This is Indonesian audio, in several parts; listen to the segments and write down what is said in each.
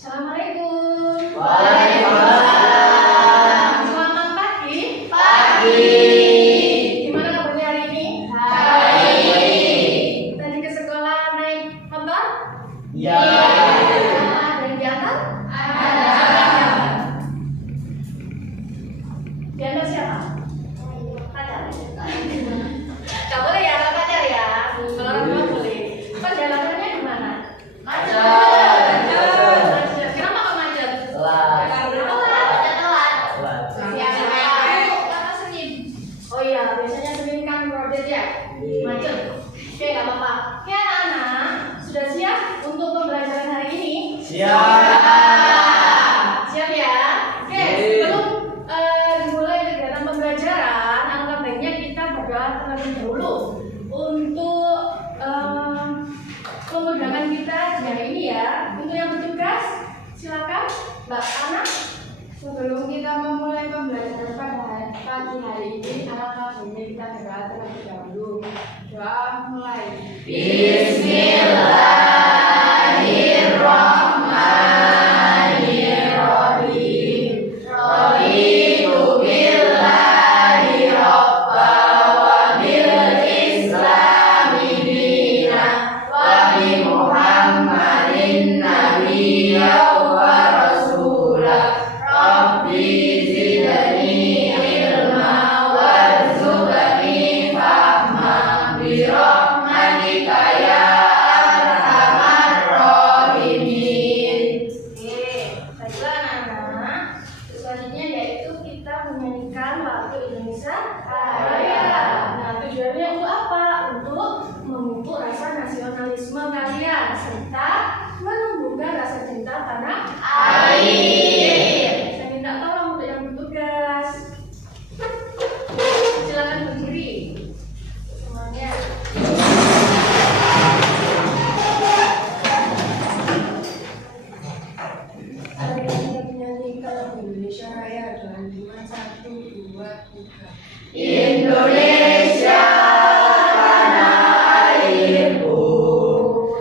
Assalamualaikum. Waalaikumsalam. Selamat pagi. Pagi. Gimana kabarnya hari ini? Baik. Tadi ke sekolah naik motor? Ya. Dan diantar? Ada. Diantar siapa? Pacar. Gak boleh ya, ada pacar ya. Kalau orang tua boleh. Perjalanannya gimana? Macet. Kenapa kok macet? Telat. Karena Senin. Oh iya, biasanya Senin kan crowded ya. Macet. Oke, gak apa-apa. Oke anak-anak, sudah siap untuk pembelajaran hari ini? Siap. Siap ya? Oke, sebelum dimulai kegiatan pembelajaran, alangkah baiknya kita berdoa terlebih dahulu untuk kemudahan kita di hari ini ya. Untuk yang bertugas, silakan Mbak Ana. Sebelum kita memulai pembelajaran pada pagi hari ini, alangkah baiknya kita berdoa terlebih dahulu. Doa mulai. Bismillahirrahmanirrahim. Raditu billahi rabba wa bil islami dina wa bi Muhammadin nabiyya wa rasula. Rabbi zidni ilma warzuqni fahma bi rahmatika ya arhamar rahimin. Oke, baiklah anak-anak. Selanjutnya yaitu kita menyanyikan lagu Indonesia Raya. Nah, tujuannya untuk apa? Untuk memupuk rasa nasionalisme kalian serta menumbuhkan rasa cinta tanah Air. Saya minta tolong untuk yang bertugas. Silakan berdiri semuanya. Mari kita menyanyikan lagu Indonesia Raya dengan 5, 1, 2, 3. Indonesia tanah airku,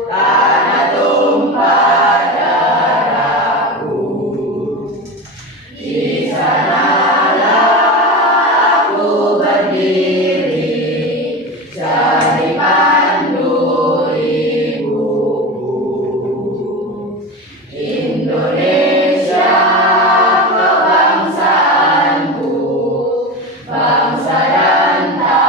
tanah tumpah darahku. Di sanalah aku berdiri, jadi pandu ibuku. Indonesia kebangsaanku, bangsa dan tanah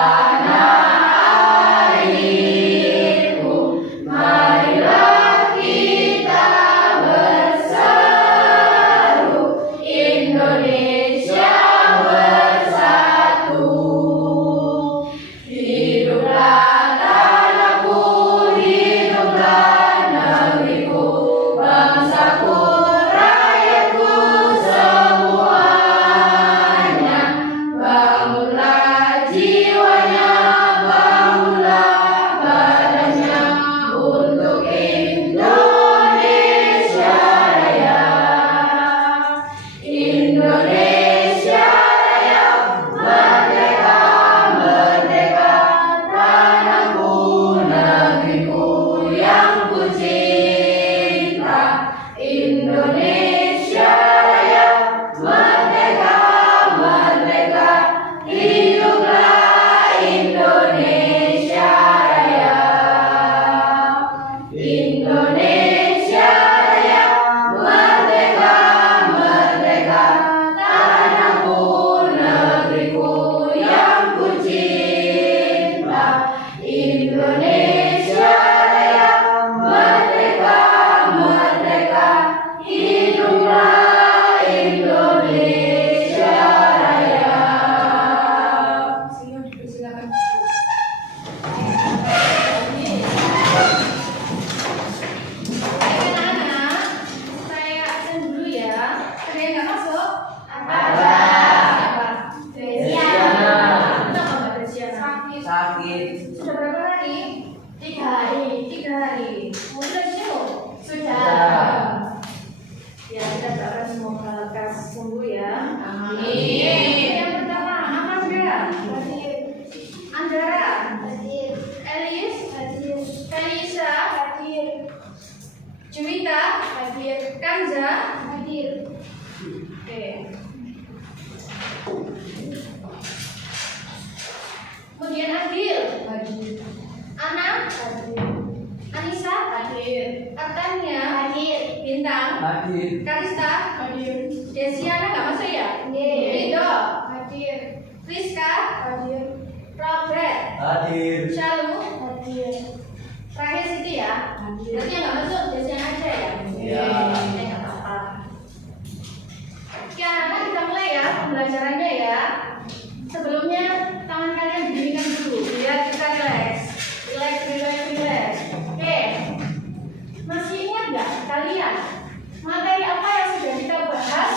Juwita, Hadir. Kanza, Hadir. oke. Kemudian Adil, Hadir. Ana, Hadir. Anissa, Hadir. Artania, hadir. Bintang, Hadir. Karista, Hadir. Desiana nggak masuk ya? Nggih. Rido, Hadir. Rizka, Hadir. Robert, Hadir. Syalu, Hadir. terakhir Siti ya. Hadir. Berarti yang nggak masuk Desiana aja ya? Iya. Nggak apa-apa. Oke anak-anak, kita mulai ya pembelajarannya ya. Sebelumnya tangan kalian didirikan dulu biar kita relax. Relax. Oke. Masih ingat nggak kalian materi apa yang sudah kita bahas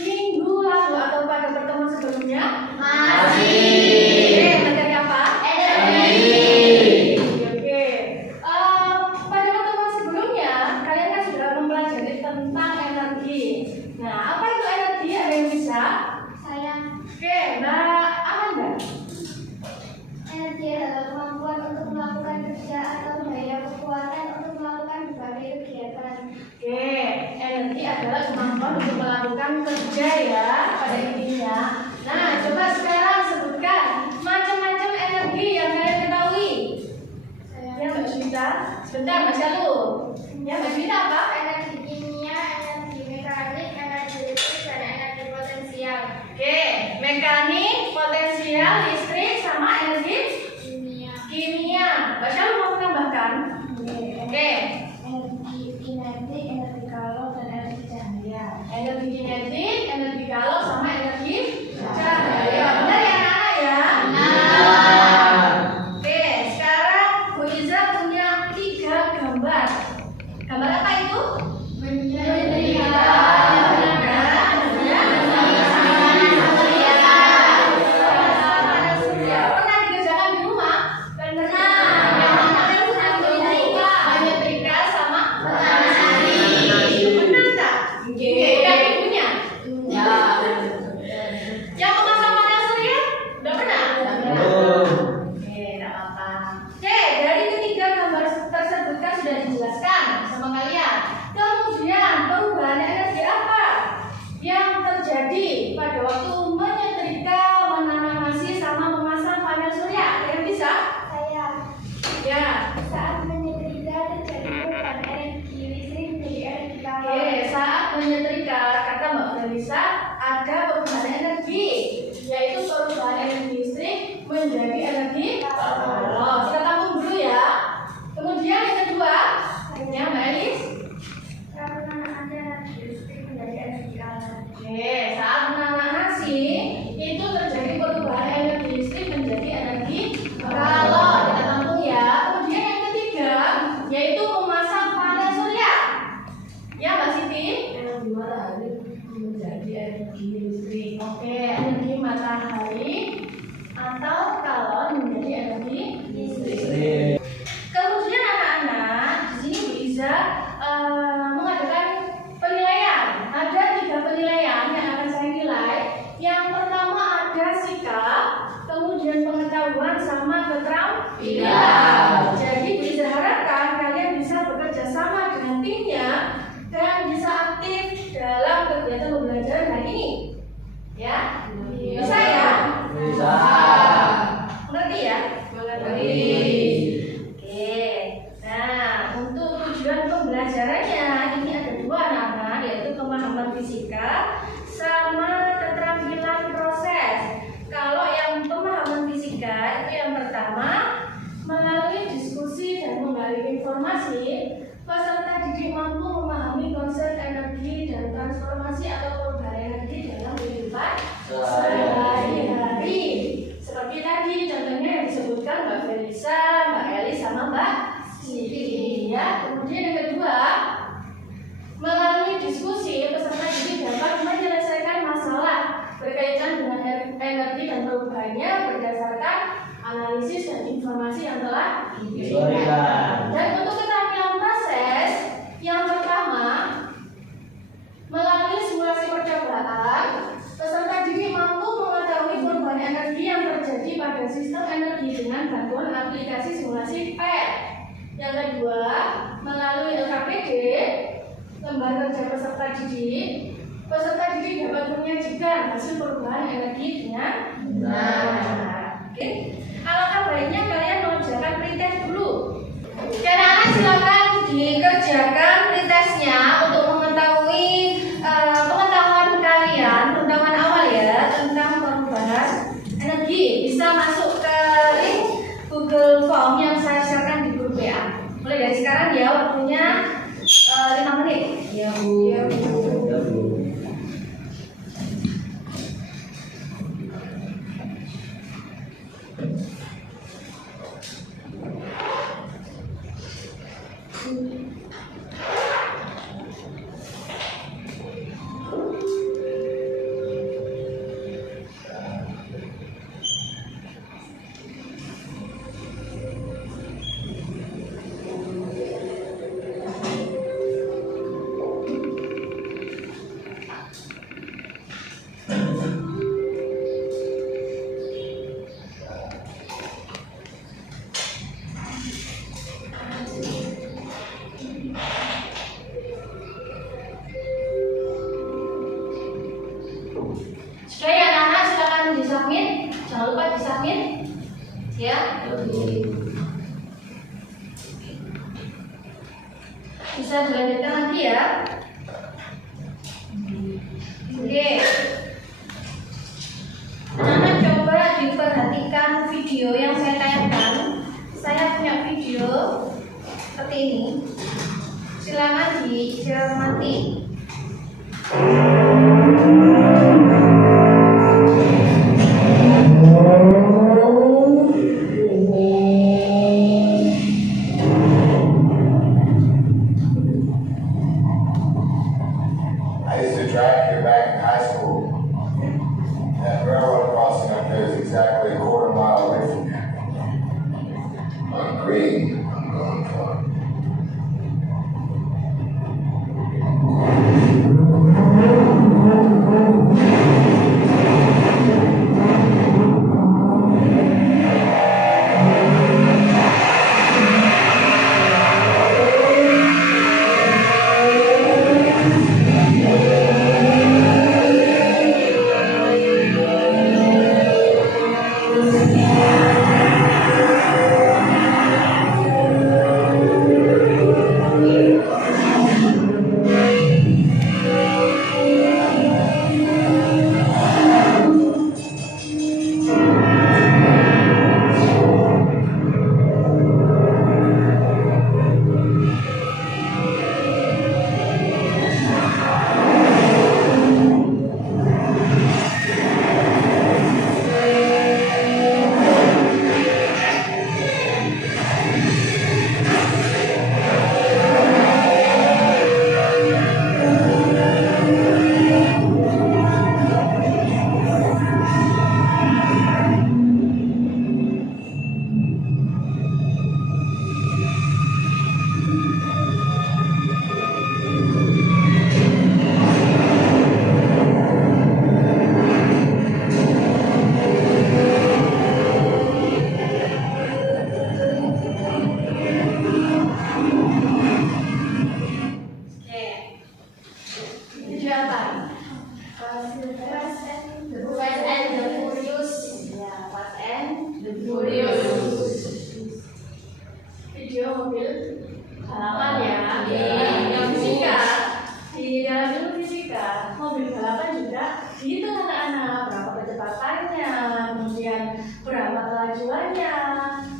minggu lalu atau pada pertemuan sebelumnya? Oke, materi apa? Oke. Pada pertemuan sebelumnya kalian kan sudah mempelajari tentang energi. Nah, apa itu energi? Ada yang bisa? Saya. Oke, Mbak Amanda. Energi adalah kemampuan untuk melakukan kerja atau daya kekuatan untuk melakukan berbagai kegiatan. Oke, energi adalah kemampuan untuk melakukan kerja ya pada intinya. Nah, coba sekarang sebutkan macam-macam energi yang kalian ketahui. Ya, Mbak Juwita. Sebentar, Mbak Syalu. Ya, Mbak Juwita apa? Energi kimia, energi mekanik, energi listrik, dan energi potensial. Oke, mekanik, potensial, listrik, sama energi Kimia. kimia. Mbak Syalu mau menambahkan? Oke, Energi kinetik, energi kalor, dan energi cahaya. energi kinetik, energi galau, sama energi cahaya. Benar ya anak-anak ya? Oke, sekarang Bu Iza punya 3 gambar. Gambar apa itu? Pernah dikerjakan di rumah? Pernah. Yang mana yang pernah menyetrika? Menyetrika sama matahari. Pernah tak? Dan ibunya? Yang memasang panel surya? Udah pernah? Belum. Oke, tidak apa-apa. Oke, dari ketiga gambar tersebut kan sudah dijelaskan sama kalian. Kemudian perubahan energi apa yang terjadi pada waktu menyetrika, menanam nasi, sama memasang panel surya? Ada yang bisa? Saya. Ya. Saat menyetrika terjadi perubahan energi listrik menjadi energi kalor. Oke, saat menyetrika kata Mbak Felisa ada perubahan energi, yaitu perubahan energi listrik menjadi energi kalor. Kita tampung dulu ya. Kemudian yang kedua, ya Mbak Elis. Karena ada energi listrik menjadi energi kalor. Oke, saat menanam nasi itu terjadi perubahan energi listrik menjadi energi kalor. Kita tampung ya. Kemudian yang ketiga, yaitu memasang panel surya. Ya Mbak Siti. Energi matahari menjadi energi listrik. Oke, energi matahari atau kalor menjadi energi listrik. Listrik. Kemudian anak-anak, di sini Bu Iza mengadakan penilaian. Ada 3 penilaian yang akan saya nilai. Yang pertama ada sikap, kemudian pengetahuan sama keterampilan. Jadi Bu Iza harapkan kalian bisa bekerja sama dengan timnya dan bisa aktif dalam kegiatan pembelajaran hari ini. Ya, bisa ya? Bisa. Mengerti ya? Mengerti. Oke. Nah, untuk tujuan pembelajarannya ini ada 2 anak-anak, yaitu pemahaman fisika sama keterampilan proses. Kalau yang pemahaman fisika itu yang pertama, melalui diskusi dan menggali informasi, peserta didik mampu memahami konsep energi dan transformasi atau perubahan energi dalam kehidupan sehari-hari. Seperti tadi contohnya yang disebutkan Mbak Felisa, Mbak Eli, sama Mbak Siti. Ya. Kemudian yang kedua, melalui diskusi peserta didik dapat menyelesaikan masalah berkaitan dengan energi dan perubahannya berdasarkan analisis dan informasi yang telah diberikan. Dan untuk keterampilan proses, yang pertama, melalui simulasi percobaan, peserta didik mampu mengetahui perubahan energi yang terjadi pada sistem energi dengan bantuan aplikasi simulasi PET. Yang kedua, melalui LKPD, gambar kerja peserta didik dapat menyajikan hasil perubahan energi dengan benar. Oke. Alangkah baiknya kalian mengerjakan pretest dulu. Anak-anak silakan dikerjakan pretestnya untuk mengetahui pengetahuan kalian pengetahuan awal ya tentang perubahan energi. Bisa masuk ke link Google Form yang saya sharekan di grup WA. Mulai dari sekarang ya, waktunya 5 menit. Ya Bu. Ya, Bu. Ya, Bu. Sudah ya anak-anak, silakan disubmit. Jangan lupa disubmit. Ya. Ya, Bu. Bisa dilanjutkan nanti ya. Oke. Anak-anak coba diperhatikan video yang saya tayangkan. Saya punya video seperti ini. Silakan dicermati. I used to track here back in high school. That railroad crossing up there is exactly a quarter mile away from here. On green, I'm going for it. Video mobil balapan ya. Yang fisika, di dalam ilmu fisika mobil balapan juga dihitung anak-anak berapa kecepatannya, kemudian berapa kelajuannya,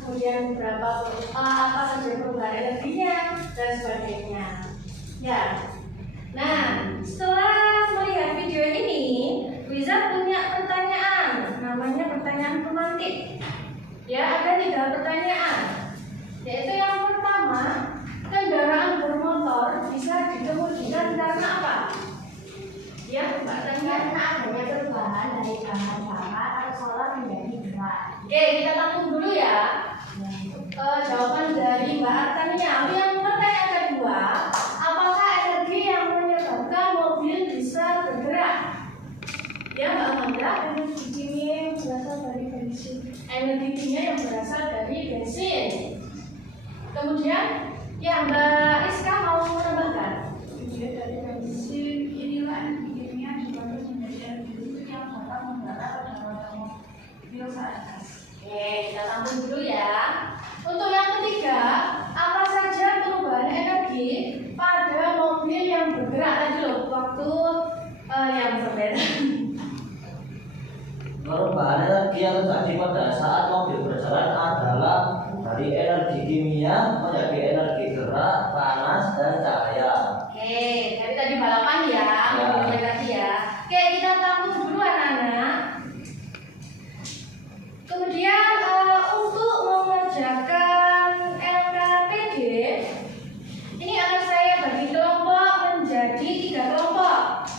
kemudian berapa apa saja perubahan energinya dan sebagainya. Ya. Nah, setelah melihat video ini, Wiza punya pertanyaan, namanya pertanyaan pemantik. Ya, ada 3 pertanyaan. Yaitu yang pertama, kendaraan bermotor bisa dikemudikan karena apa? Ya, Mbak Tanya. Karena adanya perubahan dari bahan bakar atau solar menjadi berat. Oke, kita tampung dulu ya. Jawaban dari Mbak Artania. Yang pertanyaan kedua, apakah energi yang menyebabkan mobil bisa bergerak? Ya, Mbak Amanda. Energi kimia yang berasal dari bensin. Energi kimia yang berasal dari bensin. Kemudian, ya Mbak Iska mau menambahkan? Juga dari energi yang terjadi pada saat mobil berjalan adalah dari energi kimia menjadi energi gerak, panas, dan cahaya. Oke, dari tadi balapan ya, mulai tadi ya. Oke, kita tampung dulu anak-anak. Kemudian untuk mengerjakan LKPD, ini akan saya bagi kelompok menjadi 3 kelompok,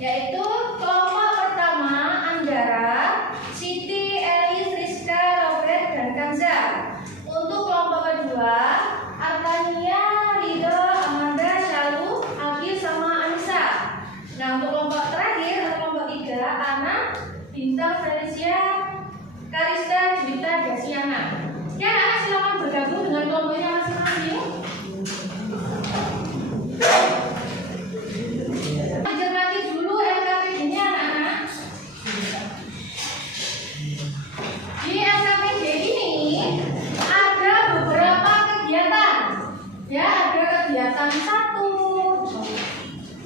yaitu kelompok pertama Anggara, Siti, Eli, Friska, Robert, dan Kanza. Untuk kelompok kedua Artania, Rido, Amanda, Syalu, Agil, sama Anissa. Nah, untuk kelompok terakhir atau kelompok 3 Ana, Bintang, Felicia, Karista, Juwita, Dasiana. Ya, anak silakan bergabung dengan kelompoknya masing-masing. Cermati dulu LKPD-nya anak-anak. Di LKPD ini ada beberapa kegiatan. Ya, ada kegiatan 1,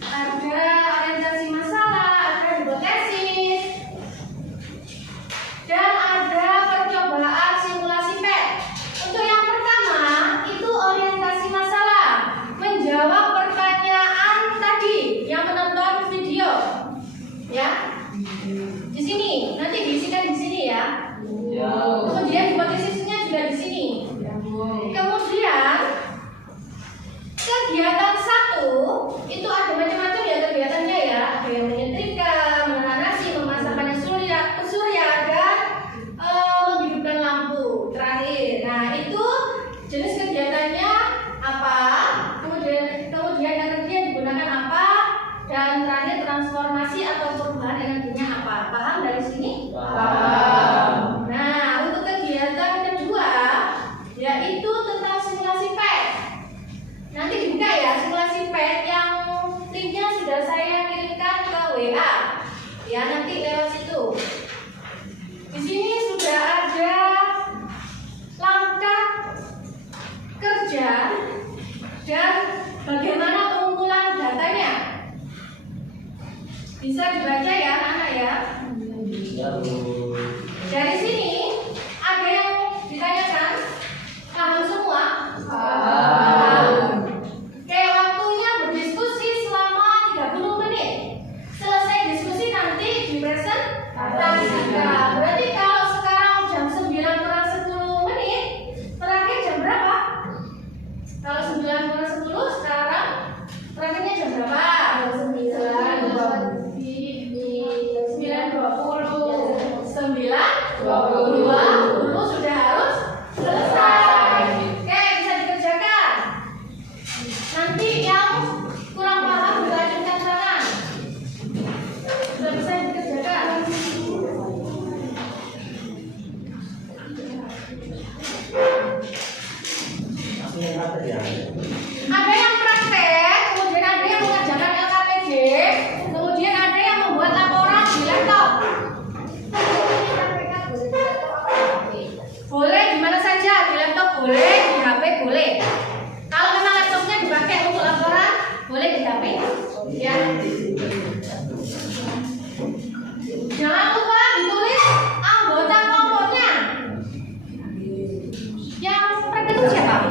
ada orientasi masalah, ada hipotesis, dan ada percobaan simulasi PET. Untuk yang pertama itu orientasi masalah, menjawab pertanyaan tadi yang menonton video. Ya, di sini nanti diisikan di sini ya. Ya. Kemudian hipotesisnya juga di sini. Kemudian kegiatan 1 itu ada macam-macam ya kegiatannya ya. Ada yang menyetrika, menanam nasi, memasakkannya ke surya, dan menghidupkan lampu terakhir. Nah, itu jenis kegiatannya apa, kemudian energi yang digunakan apa, dan terakhir transformasi atau perubahan energinya apa. Paham dari sini? Paham. Nah, untuk kegiatan kedua yaitu tentang simulasi PET. Nanti dibuka ya simulasi PET yang linknya sudah saya kirimkan ke WA. Ya, nanti lewat situ. Di sini sudah ada langkah kerja dan bagaimana pengumpulan datanya. Bisa dibaca ya anak-anak ya. Ya, Bu. Dari sini ada yang ditanyakan? Paham semua? Paham. Oke, waktunya berdiskusi selama 30 menit. Selesai diskusi nanti dipresentasikan. Berarti kalau sekarang jam 9 kurang 10 menit, terakhir jam berapa? Kalau 9 kurang 10 sekarang terakhirnya jam berapa? 9.20 sudah harus selesai. Oke, bisa dikerjakan. Nanti yang kurang paham dilanjutkan tangan. Sudah bisa dikerjakan. Ada yang praktek, kemudian ada yang mengerjakan LKPD, kemudian ada yang membuat laporan di laptop. Boleh di mana saja, di laptop boleh, di HP boleh. Kalau memang laptopnya dipakai untuk laporan, boleh di HP. Ya. Jangan lupa ditulis anggota kelompoknya. Yang praktek itu siapa?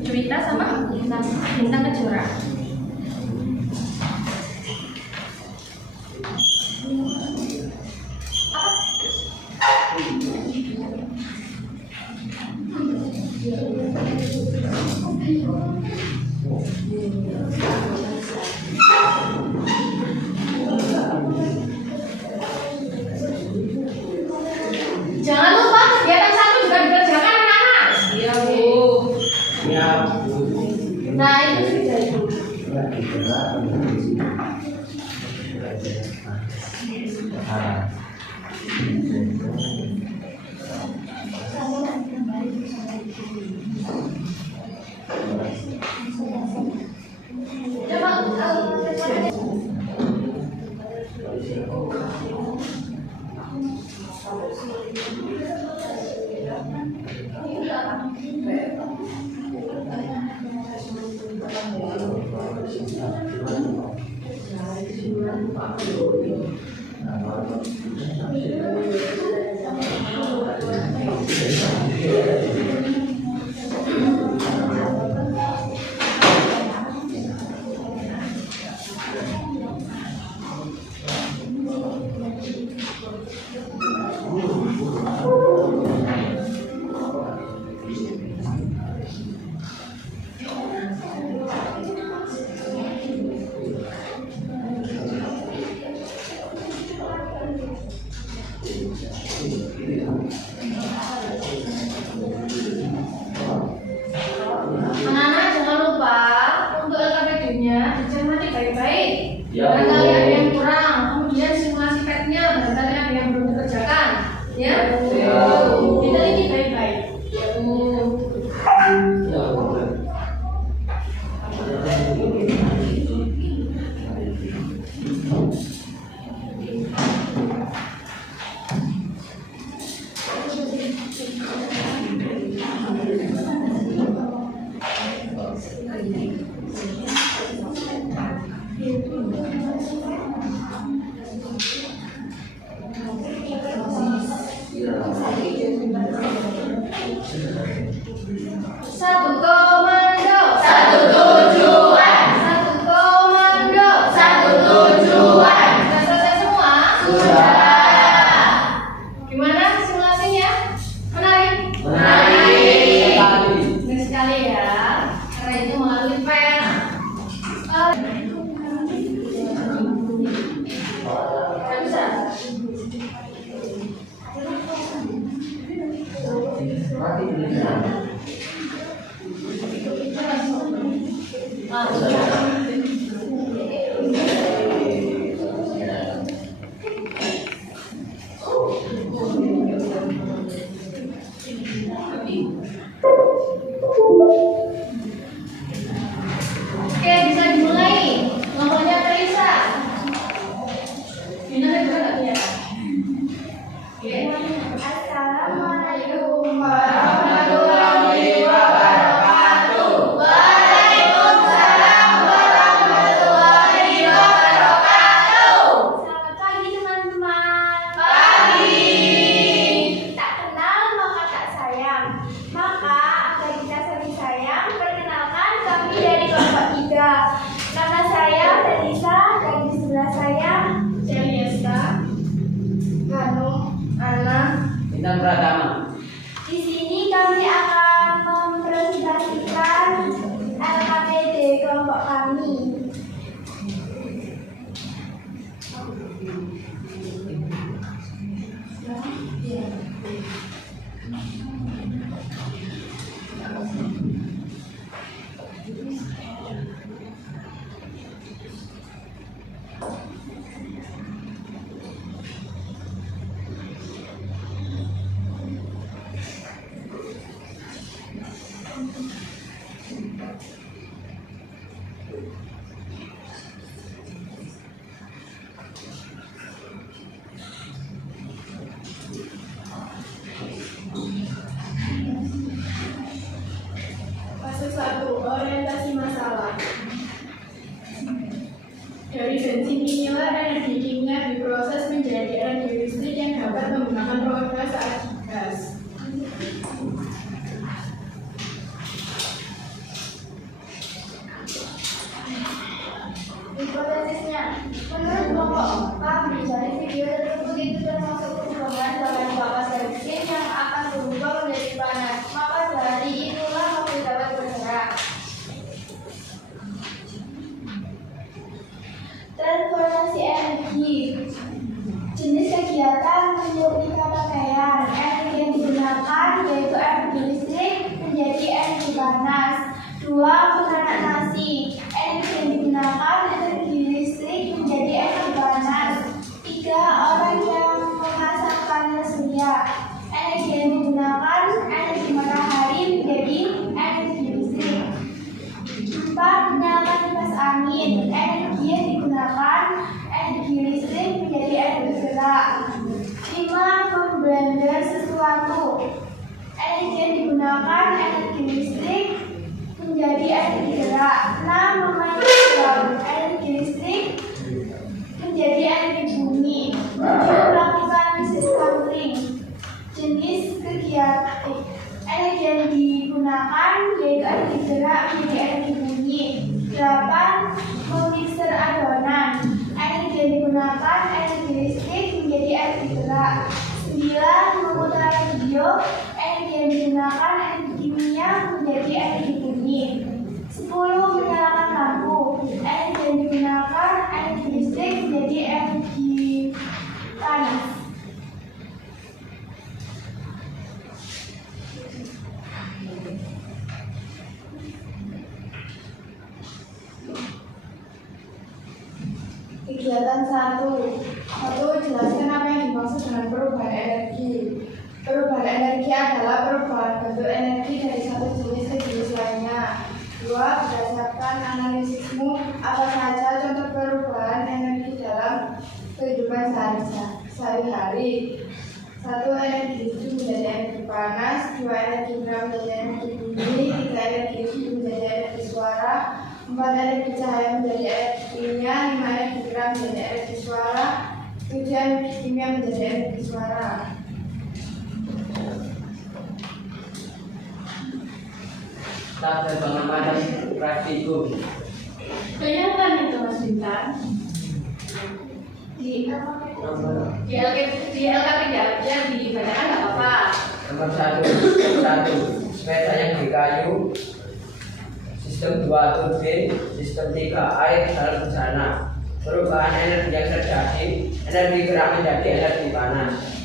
Juwita sama Bintang Kejora. Jangan lupa kegiatan 1 juga dikerjakan anak-anak. Iya, Bu. Iya, Bu. Nah, itu sudah itu. Anak-anak jangan lupa untuk LKPD-nya dicermati baik-baik. Ya, Barangkali Bu. ada yang kurang, kemudian simulasi PET-nya barangkali ada yang belum dikerjakan. Ya, Ya, Bu. diteliti baik-baik. Ya, Bu. Ya, boleh. Satu komando. Satu tujuan. Satu komando. Satu tujuan. Sudah selesai semua? Sudah. Gimana simulasinya? Menarik? Menarik. Menarik sekali ya. Karena itu melalui pen. Nggak bisa. Oke, bisa dimulai. Nomornya Teresa. Finalnya berapa ya? Oke. Assalamualaikum warahmatullahi wabarakatuh. Waalaikumsalam warahmatullahi wabarakatuh. Selamat pagi teman-teman. Pagi. Tak kenal maka tak sayang. Maka agar kita saling sayang, perkenalkan kami dari kelompok 3. Nama saya Teresa dan di sebelah saya Celiesta, Hanum. Ana. Bintang Pratama. Di sini kami akan mempresentasikan LKPD kelompok kami. Fase 1, orientasi masalah. Dari bensin inilah energi kimia diproses menjadi energi listrik yang dapat menggunakan roda saat digas. Hipotesisnya, menurut kelompok kami dari video tersebut itu termasuk perubahan bahan bakar bensin yang akan berubah menjadi panas. Maka dari itulah mobil dapat bergerak. Transportasi energi. Jenis kegiatan meliputi pemakaian. Energi yang digunakan yaitu energi listrik menjadi energi panas. 2. Penanak nasi. Energi yang digunakan energi listrik menjadi energi panas. 3. Orang yang memasak panel surya. Energi yang digunakan energi matahari menjadi energi listrik. 4. Menyalakan kipas angin. Energi yang digunakan energi listrik menjadi energi gerak. 5. Memblender sesuatu. Energi yang digunakan energi listrik menjadi energi gerak. 6. Memancing drum. Energi listrik menjadi energi bumi. 8. Memixer adonan. Energi yang digunakan energi listrik menjadi energi gerak. 9. Memutar video. Energi yang digunakan energi kimia menjadi energi bunyi. 10. Menyalakan lampu. Energi yang digunakan energi listrik menjadi energi panas. Kegiatan 1. Jelaskan apa yang dimaksud dengan perubahan energi. Perubahan energi adalah perubahan bentuk energi dari satu jenis ke jenis lainnya. 2. Berdasarkan analisismu, apa saja contoh perubahan energi dalam kehidupan sehari-hari? 1. Energi listrik menjadi energi panas. 2. Energi gerak menjadi energi bunyi. 3. Energi listrik menjadi energi suara. 4. Energi cahaya menjadi energi kimia. 5. Energi gerak menjadi energi suara. 7. Energi kimia menjadi energi suara. Tabel pengamatan praktikum. Kelihatan itu Mas Bintang. Di LKP yang dibacakan nggak apa-apa. Nomor 1. Sepeda yang di kayu. Sistem 2 turbin. Sistem 3 air dalam bencana. Perubahan energi yang terjadi. Energi gerak menjadi energi panas.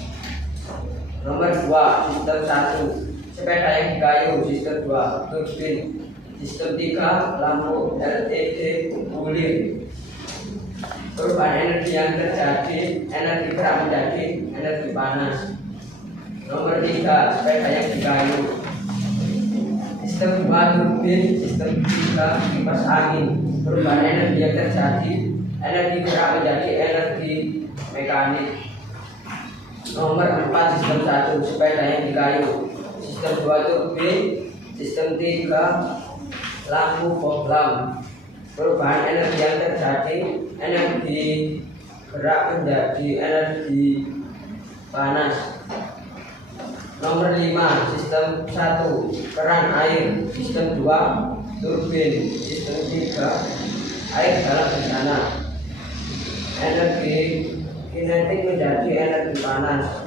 Nomor 2. Sistem 1. Sepeda yang di kayu. Sistem 2 turbin. Sistem 3 lampu LED bulir. Perubahan energi yang terjadi. Energi gerak menjadi energi panas. Nomor 3. Sepeda yang di kayu. Sistem 2 turbin. Sistem 3 kipas angin. Perubahan energi yang terjadi. Energi gerak menjadi energi mekanik. Nomor 4. Sistem 1. Sepeda yang di kayu. Sistem 2 turbin. Sistem 3 lampu bohlam. Perubahan energi yang terjadi. Energi gerak menjadi energi panas. Nomor 5. Sistem 1 keran air. Sistem 2 turbin. Sistem 3 air dalam bencana. Energi kinetik menjadi energi panas.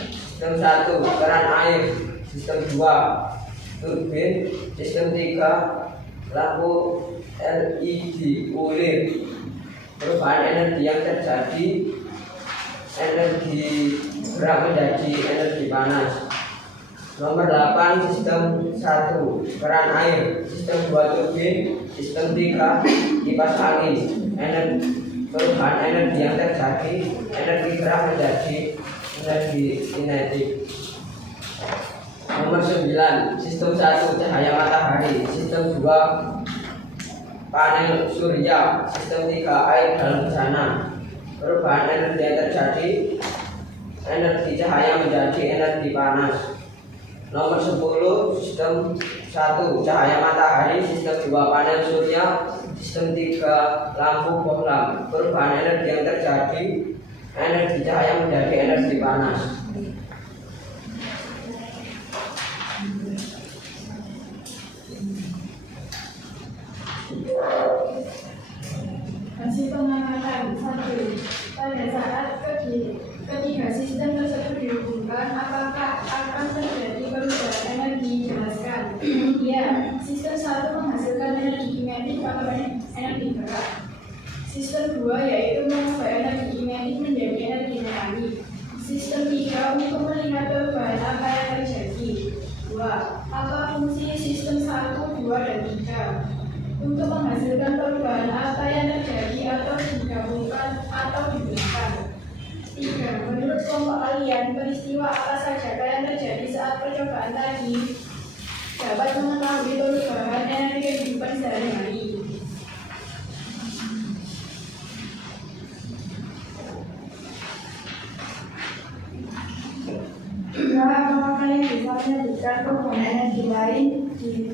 Sistem 1 keran air. Sistem 2 turbin. Sistem 3 lampu LED bulir. Perubahan energi yang terjadi. Energi gerak menjadi energi panas. Nomor 8. Sistem 1 keran air. Sistem 2 turbin. Sistem 3 kipas angin. Perubahan energi yang terjadi. Energi gerak menjadi energi kinetik. Nomor 9. Sistem 1 cahaya matahari. Sistem 2 panel surya. Sistem 3 air dalam bencana. Perubahan energi yang terjadi. Energi cahaya menjadi energi panas. Nomor 10. Sistem 1 cahaya matahari. Sistem 2 panel surya. Sistem 3 lampu bohlam. Perubahan energi yang terjadi. Energi cahaya menjadi energi panas. Hasil pengamatan 1. Pada saat ketiga sistem tersebut dihubungkan, apakah akan terjadi perubahan energi? Jelaskan. Ya, sistem 1 menghasilkan energi kinetik atau energi gerak. Sistem 2 yaitu mengubah energi kinetik menjadi energi mekanik. Sistem 3 untuk melihat perubahan apa yang terjadi. 2. Apa fungsi sistem 1, 2, dan 3? Untuk menghasilkan perubahan apa yang terjadi atau digabungkan atau diberikan. 3. Menurut kelompok kalian, peristiwa apa saja yang terjadi saat percobaan tadi dapat mengetahui perubahan energi kehidupan sehari-hari? Apakah kalian bisa menyebutkan perubahan energi lain di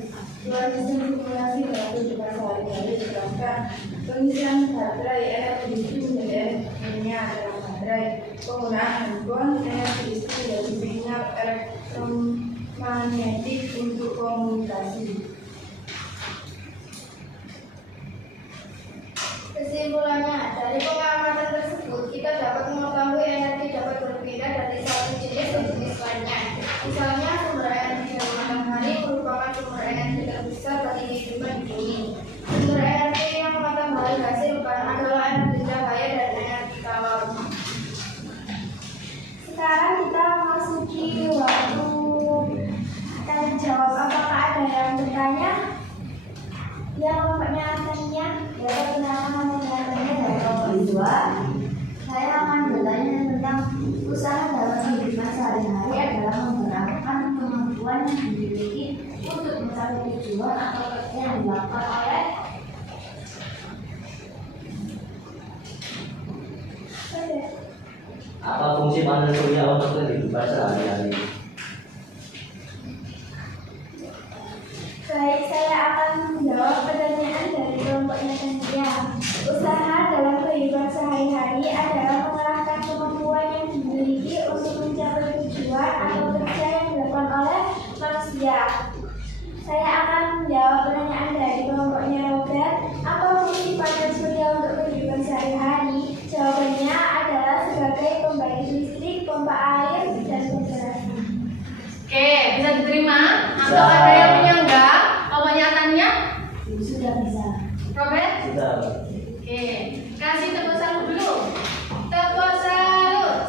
luar sistem simulasi dalam kehidupan sehari-hari? Jelaskan. Pengisian baterai, energi listrik menjadi energi kimia dalam baterai. Penggunaan handphone, energi listrik menjadi sinyal elektromagnetik untuk komunikasi. kelompoknya Tania. Ya, perkenalkan nama saya dari kelompok 2. Saya akan bertanya tentang usaha dalam kehidupan sehari-hari adalah menggerakkan kemampuan yang dimiliki untuk mencapai tujuan atau kerja yang dilakukan oleh Apa fungsi panel surya untuk kehidupan sehari-hari? Baik, saya akan menjawab pertanyaan dari kelompoknya Tania. Usaha dalam kehidupan sehari-hari adalah mengerahkan kemampuan yang dimiliki untuk mencapai tujuan atau kerja yang dilakukan oleh manusia. Saya akan menjawab pertanyaan dari kelompoknya Robert. Apa fungsi panel surya untuk kehidupan sehari-hari? Jawabannya adalah sebagai pembangkit listrik, pompa air, dan penggerak. Oke, bisa diterima? Atau ada yang menyanggah? Kelompoknya Tania? Sudah bisa. Robert? Sudah. Oke, kasih tepuk salut dulu. Tepuk salut.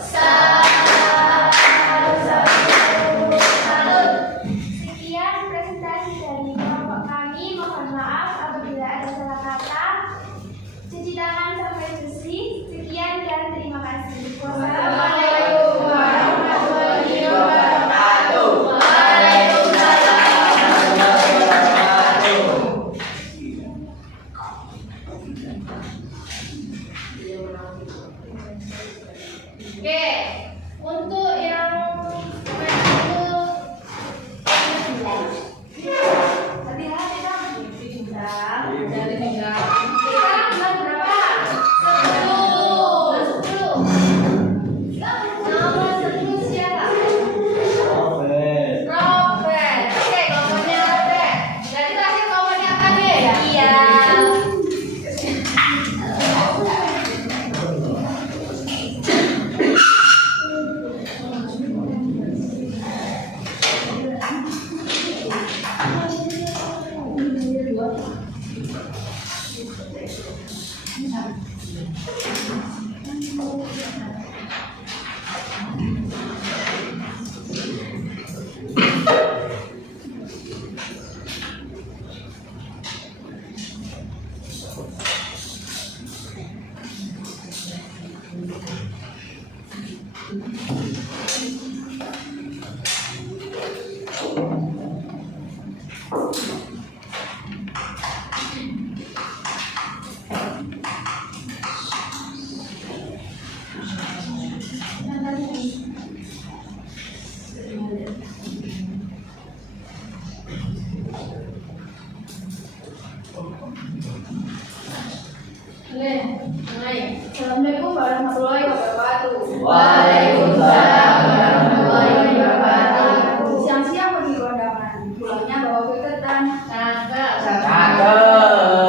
Sekian presentasi dari kelompok kami. Mohon maaf apabila ada salah kata. Cuci tangan sampai bersih. Sekian dan terima kasih. Wassalamualaikum warahmatullahi wabarakatuh. Oke, untuk yang hati-hati dong. Dari tinggal. Sekarang bulan berapa? 10. Nomor 10 siapa? Robert. Robert. Oke, kelompoknya Robert. Jadi terakhir kelompoknya Tania ya? Iya. Assalamualaikum warahmatullahi wabarakatuh. Waalaikumsalam warahmatullahi wabarakatuh. Siang-siang pergi kondangan, pulangnya bawa ketan. Cakep.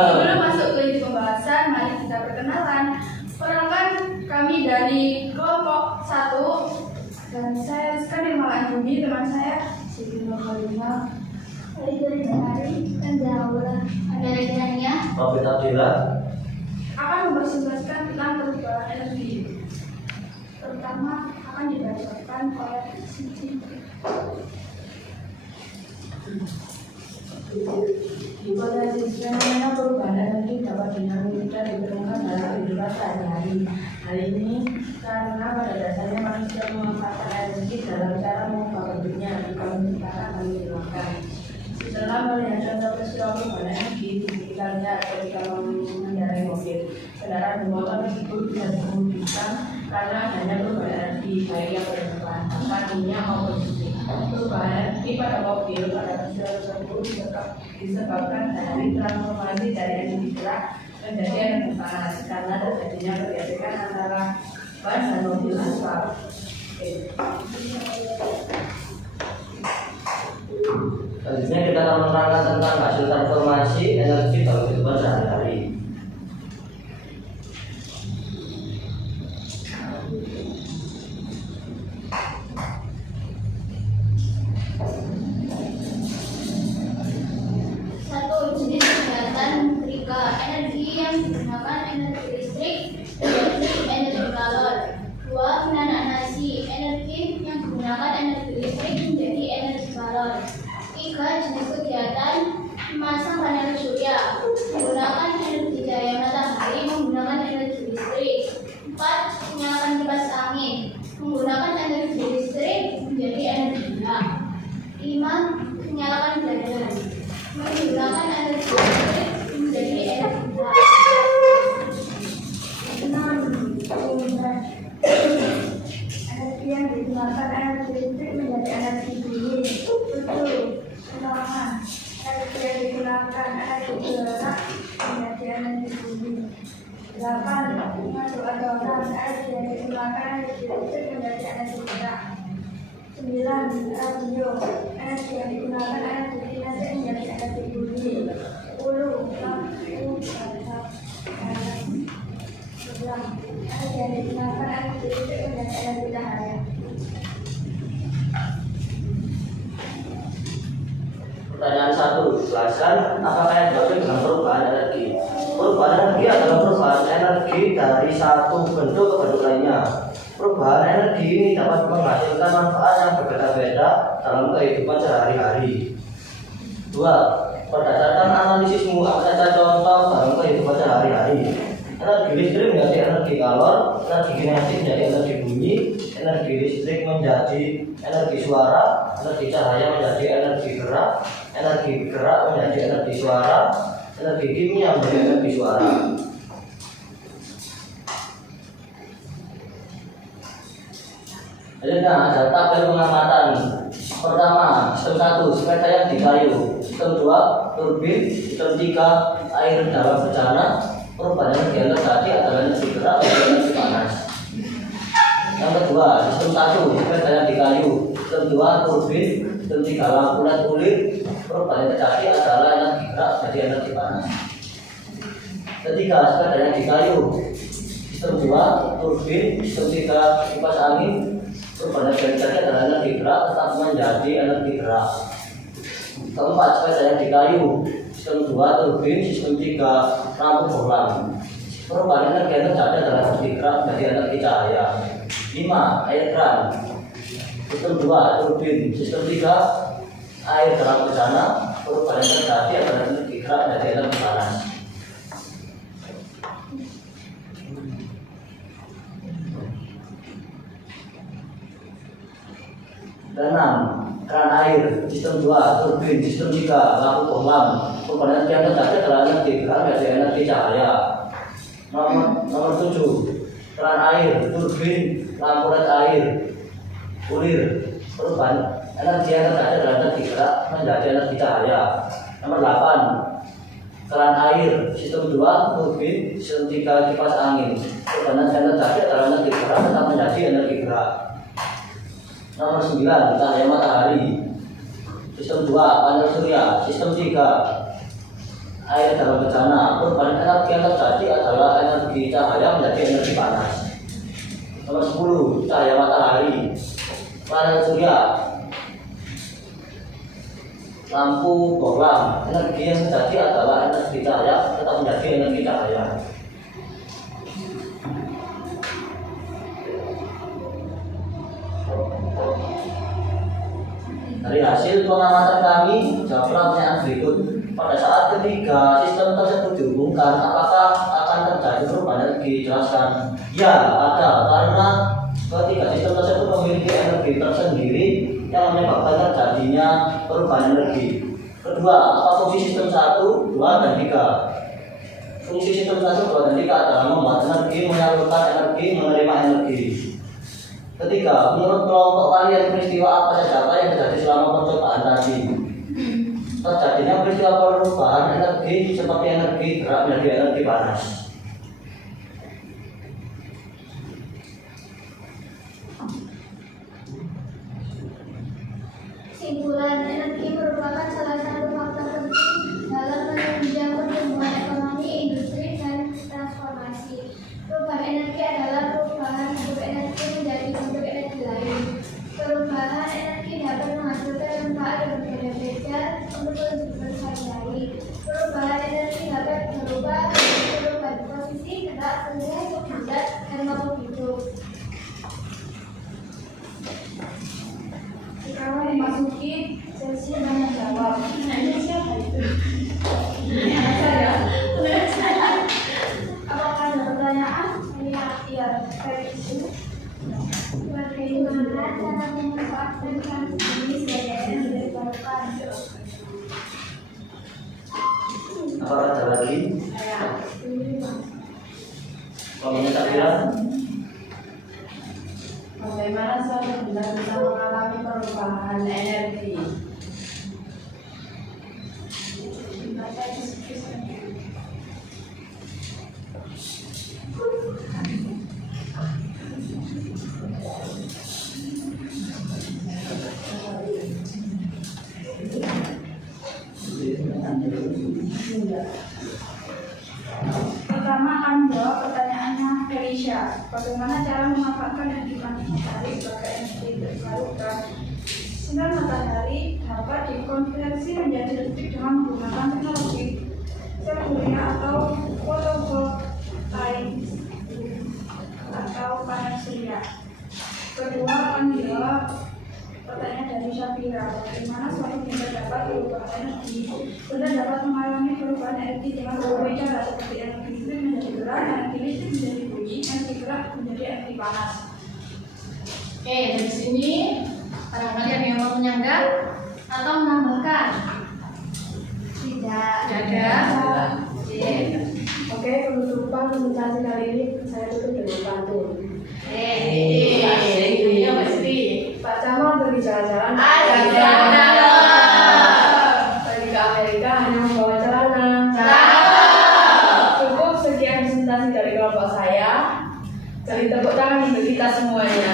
Sebelum masuk ke inti pembahasan, mari kita perkenalan. Perkenalkan kami dari kelompok 1 dan saya sekali Malan Bumi, teman saya Siti Nurhalina, Dari dan Jawa. Dari Tania. Robert Abdillah. akan membahas tentang perubahan energi. Terutama akan dibacakan oleh Siti. Bagaimana perubahan energi dapat dinamika diperlukan dalam kehidupan sehari-hari. Hal ini karena pada dasarnya manusia memanfaatkan energi dalam cara mengubah bentuknya bukan menciptakan dan menghilangkan. Setelah melihat contoh peristiwa perubahan energi di sekitarnya ketika mengendarai mobil, kendaraan bermotor tersebut bisa dimungkinkan karena adanya perubahan energi baik yang berdepan, minyak maupun listrik. Perubahan energi pada mobil pada peristiwa tersebut disebabkan dari transformasi dari energi gerak menjadi energi panas karena terjadinya pergesekan antara ban dan mobil aspal. Selanjutnya kita akan menerangkan tentang hasil transformasi energi dalam kehidupan sehari-hari. Satu, jenis kegiatan ketika energi yang digunakan energi listrik, energi kalor. Dua, penanak nasi, energi yang digunakan energi listrik menjadi energi kalor. Tiga, jenis kegiatan memasang panel surya. bergerak menjadi energi bumi. 8. Masuk atau orang air yang digunakan energi listrik menjadi energi gerak. 9. Radio energi yang digunakan energi kinetik menjadi energi bumi. 10. Lampu baterai. 11. Energi yang digunakan energi listrik menjadi energi cahaya. Pertanyaan 1. Jelaskan apakah yang dimaksud dengan perubahan energi. Perubahan energi adalah perubahan energi dari satu bentuk ke bentuk lainnya. Perubahan energi ini dapat menghasilkan manfaat yang berbeda-beda dalam kehidupan sehari-hari. 2. Berdasarkan analisismu, apa saja contoh dalam kehidupan sehari-hari? Energi listrik menjadi energi kalor, energi kinetik menjadi energi bunyi, energi listrik menjadi energi suara, energi cahaya menjadi energi gerak menjadi energi suara, energi kimia menjadi energi suara. Selanjutnya ada tabel pengamatan. Pertama, sistem 1 sepeda yang di kayu, sistem 2 turbin, sistem 3 air dalam bejana. Perubahan energi yang terjadi adalah energi gerak dan energi panas. Yang kedua, sistem 1 sepeda yang di kayu, sistem 2 turbin, sistem 3 lampu LED kulit. Perubahan yang terjadi adalah energi gerak jadi energi panas. Ketiga, sepeda yang di kayu, sistem 2 turbin, sistem 3 kipas angin. Perubahan yang terjadi adalah energi gerak tetap menjadi energi gerak. Keempat, sepeda yang di kayu, sistem 2 turbin, sistem 3 lampu bohlam. Perubahan energi yang terjadi adalah energi gerak menjadi energi cahaya. 5. Air keran, sistem 2 turbin, sistem 3 air dalam bejana. Perubahan yang terjadi adalah energi gerak menjadi energi panas. Dan 6. Keran air, sistem 2 turbin, sistem 3 lampu bohlam. Perubahan energi yang terjadi adalah energi gerak menjadi energi cahaya. Nomor 7. Keran air, turbin, lampu LED air, kulir. Perubahan energi yang terjadi adalah energi gerak menjadi energi cahaya. Nomor 8. Keran air, sistem 2 turbin, sistem 3 kipas angin. Perubahan yang terjadi adalah energi gerak tetap menjadi energi gerak. Nomor 9. Cahaya matahari, sistem 2 panel surya, sistem 3 air dalam bejana. Perubahan energi yang terjadi adalah energi cahaya menjadi energi panas. Nomor 10. Cahaya matahari, panel surya, lampu bohlam. Energi yang terjadi adalah energi cahaya tetap menjadi energi cahaya. Dari hasil pengamatan kami, jawablah pertanyaan berikut. Pada saat ketiga sistem tersebut dihubungkan, apakah akan terjadi perubahan energi? Jelaskan. Ya, ada, karena ketiga sistem tersebut memiliki energi tersendiri yang menyebabkan terjadinya perubahan energi. Kedua, apa fungsi sistem 1, 2, dan 3? Fungsi sistem 1, 2, dan 3 adalah membuat energi, menyalurkan energi, menerima energi. Ketiga, menurut kelompok kalian peristiwa apa saja yang terjadi selama percobaan tadi? Terjadinya peristiwa perubahan energi seperti energi gerak menjadi energi panas. Kesimpulan, energi merupakan salah satu faktor penting dalam menunjang pertumbuhan ekonomi, industri, dan transformasi. Perubahan energi adalah perubahan bentuk energi menjadi bentuk energi lain. Perubahan energi dapat menghasilkan manfaat yang berbeda-beda untuk kehidupan sehari-hari. Perubahan energi dapat berubah posisi, gerak, suhu, zat, dan waktu hidup. Sekarang memasuki sesi tanya jawab. Ini siapa itu? Saya. Apakah ada pertanyaan? Iya. Baik itu. Bagaimana cara memanfaatkan transisi sebagai energi terbarukan? Apakah ada lagi? Saya. Komentar tak bilang? Bagaimana saya benar bisa mengalami perubahan energi? pertama akan menjawab pertanyaannya Felicia. Bagaimana cara memanfaatkan energi panas matahari sebagai energi terbarukan? Sinar matahari dapat dikonversi menjadi listrik dengan menggunakan teknologi sel surya atau fotovoltaik atau panel surya. Kedua akan menjawab pertanyaan dari Syafira. Bagaimana suatu benda dapat berubah energi? Benda dapat mengalami perubahan energi dengan berbagai cara seperti energi listrik menjadi gerak, energi listrik menjadi bunyi, energi gerak menjadi energi panas. Oke, dari sini barangkali ada yang mau menyanggah atau menambahkan? Tidak. Ada. Oke. Oke, penutupan presentasi kali ini saya tutup dengan pantun. Ini pasti. Pak Camat pergi jalan-jalan. Pergi ke Amerika hanya membawa celana. Cukup sekian presentasi dari kelompok saya. Jadi tepuk tangan untuk kita semuanya.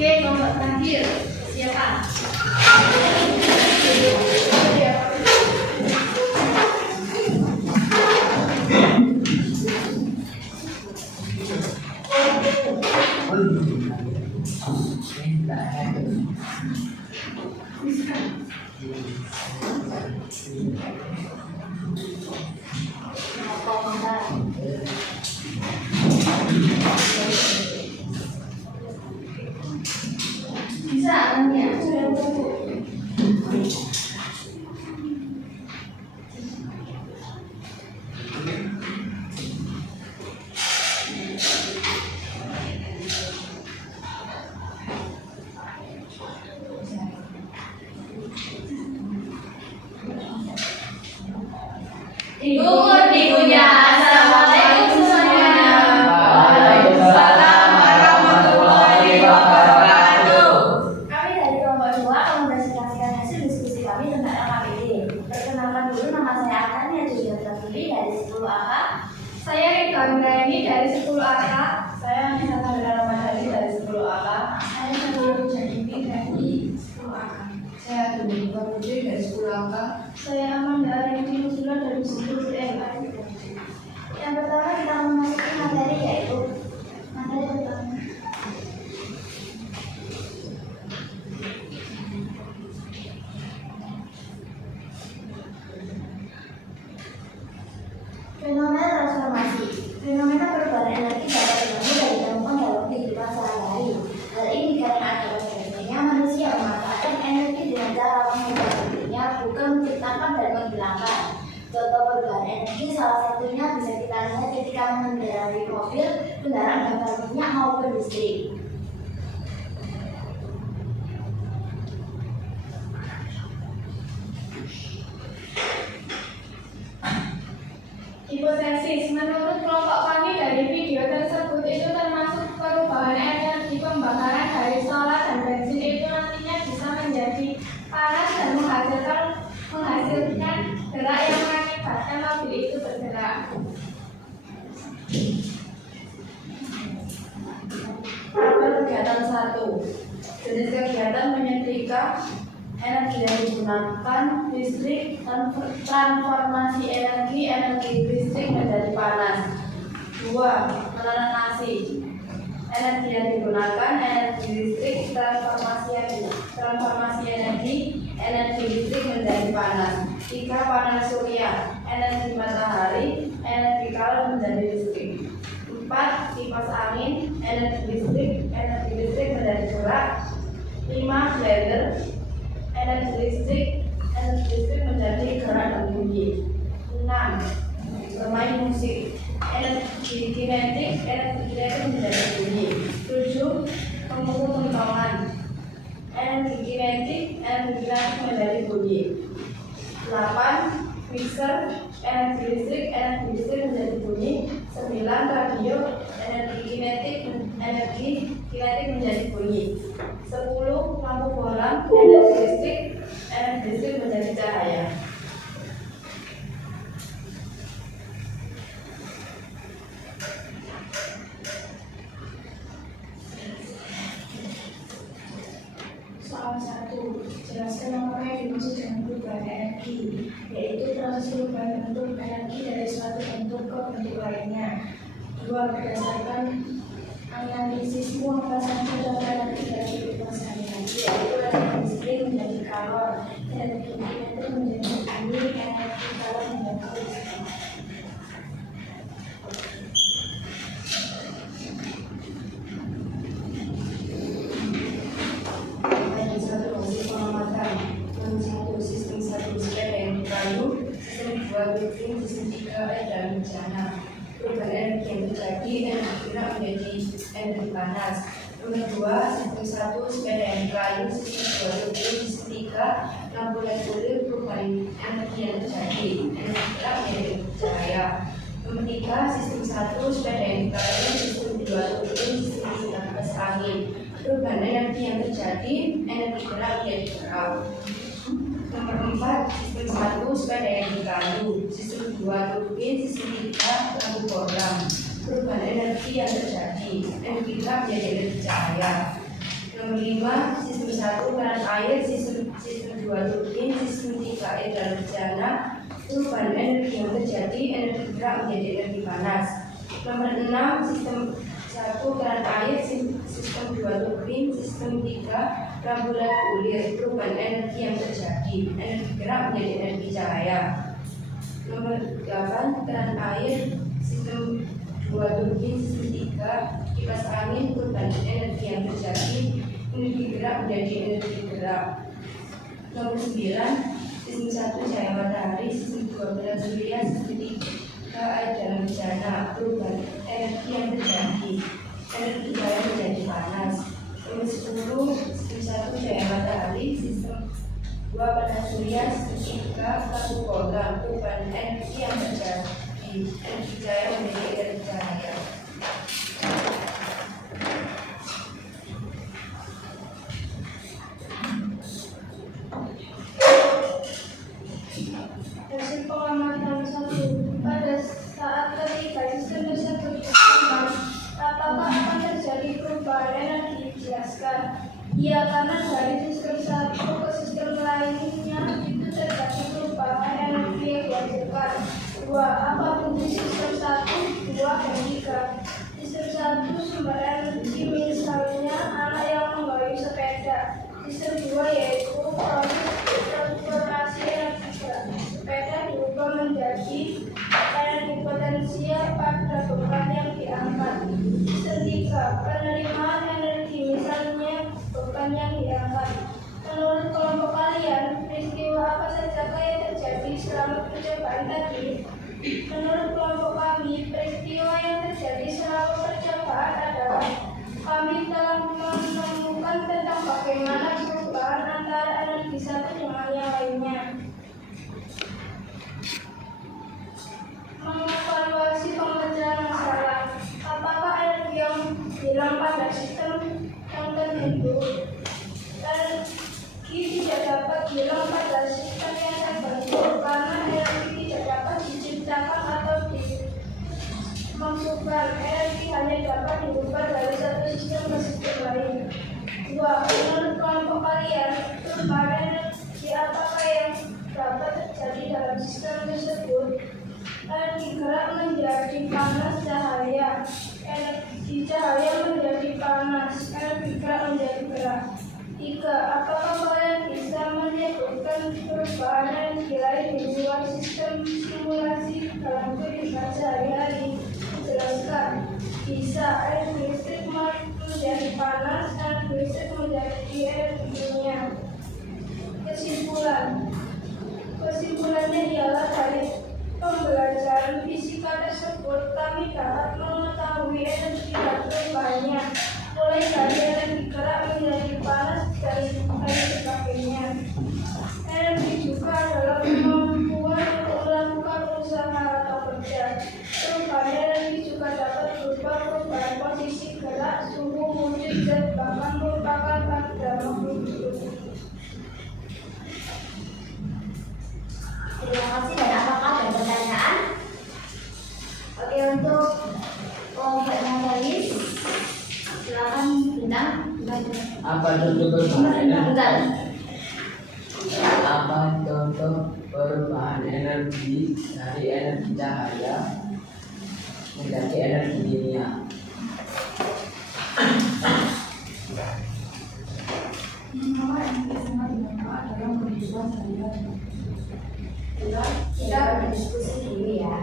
Oke, kelompok terakhir. Siapa? Bisa nanya. Ibu Murtikunya, assalamualaikum semuanya. Waalaikumsalam warahmatullahi wabarakatuh. Kami dari kelompok 2 akan mempresentasikan hasil diskusi kami tentang LKPD. Perkenalkan dulu, nama saya Akania juga terpilih dari 10 AK. Saya Rika Indrayani dari 10 AK. Saya Nisa Sabila Ramadhani dari 10 AK. Saya Nurul Jadimi dari 10 AK. Saya Dwi Putri dari 10 AK. Saya Amanda Renti Musula dari 10 CMA. Yang pertama kita memasuki materi yaitu materi pertama. Fenomena transformasi. Fenomena perubahan energi dapat diganggu dan ditemukan dalam kehidupan sehari-hari. Hal ini dikarenakan pada dasarnya manusia memanfaatkan energi dengan cara mengubah bentuknya, bukan menciptakan dan menghilangkan. Contoh perubahan energi salah satunya bisa kita lihat ketika mengendarai mobil, kendaraan bakar minyak maupun listrik. Hipotesis, menurut kelompok kami dari video tersebut itu termasuk perubahan energi pembakaran dari solar dan bensin itu nantinya bisa menjadi panas dan menghasilkan gerak yang mengakibatkan mobil itu bergerak. Tabel kegiatan 1. Jenis kegiatan menyetrika, energi yang digunakan, listrik, transformasi energi listrik menjadi panas. 2. Menanam nasi. Energi yang digunakan, energi listrik, transformasi energi listrik menjadi panas. 3. Panel surya, energi matahari, energi kalor menjadi listrik. 4. Kipas angin, energi listrik menjadi gerak. 5. Blender, energi listrik menjadi gerak dan bunyi. 6. Bermain musik, energi kinetik menjadi bunyi. 7. Memukul kentongan, energi kinetik menjadi bunyi. 8. Mixer, energi listrik menjadi bunyi. 9. Radio, energi kinetik menjadi bunyi. 10. Lampu bohlam, energi listrik menjadi cahaya. berdasarkan analisis penguasaan dan energi hidup sehari-hari, yaitu energi listrik menjadi kalor, energi kinetik menjadi angin, energi kalor menjadi listrik. Sistem 1 sepeda yang kayu, sistem 2 listrik, sistem 3 air dan bencana. Perubahan energi yang terjadi, energi gerak menjadi energi panas. Nomor 2, sistem 1 sepeda yang kayu, sistem 2 listrik, sistem 3 lampu LED kulit. Perubahan energi yang terjadi, energi gerak menjadi energi cahaya. Nomor 3, sistem 1 sepeda yang kayu, sistem 2 listrik, sistem 3 kipas angin. Perubahan energi yang terjadi, energi gerak menjadi gerak. Nomor 4, sistem 1 sepeda yang kayu, sistem 2 turbin, sistem 3 lampu bohlam. Perubahan energi yang terjadi, energi gerak menjadi energi cahaya. Nomor 5, sistem 1 keran air, sistem 2 turbin, sistem 3 air dan bencana. Perubahan energi yang terjadi, energi gerak menjadi energi panas. Nomor 6, sistem 1 keran air, sistem 2 turbin, sistem 3 lampu LED kulit. Perubahan energi yang terjadi, energi gerak menjadi energi cahaya. Nomor 8, keran air, sistem 2 turbin, sistem 3 kipas angin. Perubahan energi yang terjadi, energi gerak menjadi energi gerak. Nomor 9, sistem 1 cahaya matahari, sistem 2 bulan surya, sistem 3 air dalam bencana. Perubahan energi yang terjadi, energi cahaya menjadi panas. Nomor 10, sistem 1 cahaya matahari, sistem 2 panas surya, sistem 3 lampu bohlam. Perubahan energi yang terjadi, energi cahaya menjadi energi cahaya. Hasil pengamatan 1. Pada saat ketika sistem tersebut berkembang, apakah akan terjadi perubahan energi? Dijelaskan. Ya, karena dari sistem 1 ke sistem lainnya itu terjadi perubahan energi yang dihasilkan. 2. Apa fungsi sistem 1, 2, dan 3? Sistem 1 sumber energi misalnya anak yang mengayuh sepeda. Sistem 2 yaitu proses transportasi energi sepeda diubah menjadi energi potensial pada beban yang diangkat. Sistem 3 penerimaan energi misalnya beban yang diangkat. Menurut kelompok kalian, peristiwa apa saja yang terjadi selama percobaan tadi? Menurut kelompok kami, peristiwa yang terjadi selama percobaan adalah kami telah menemukan tentang bagaimana perubahan antara energi satu dengan yang lainnya. Mengevaluasi pengerjaan masalah. Apakah energi yang hilang pada sistem yang tertentu? Energi tidak dapat hilang pada sistem yang tertentu karena energi tidak dapat diciptakan atau dimasukkan. Energi hanya dapat diubah dari satu sistem ke sistem lain. 2. Menurut kelompok kalian, perubahan energi apakah yang dapat terjadi dalam sistem tersebut? Energi gerak menjadi panas cahaya, energi cahaya menjadi panas, energi gerak menjadi gerak. 3. Apakah kalian bisa menyebutkan perubahan energi lain di luar sistem simulasi dalam kehidupan sehari-hari? Jelaskan. Bisa. Energi listrik menjadi panas, energi listrik menjadi energi kimia. Kesimpulannya ialah dari pembelajaran fisika tersebut kami dapat mengetahui energi dan perubahannya, mulai dari energi gerak menjadi panas dan lain sebagainya. Energi juga adalah kemampuan untuk melakukan usaha atau kerja. Perubahan energi juga dapat berupa perubahan posisi gerak, suhu, wujud, dan bahkan merupakan pada makhluk hidup. Terima kasih. Dan apakah ada pertanyaan? Oke, untuk kelompok Natalis, silakan bintang. Apa contoh perubahan Bentar. Apa contoh perubahan energi dari energi cahaya menjadi energi kimia. Mengapa energi sangat bermanfaat dalam kehidupan sehari-hari? Kita berdiskusi dulu ya.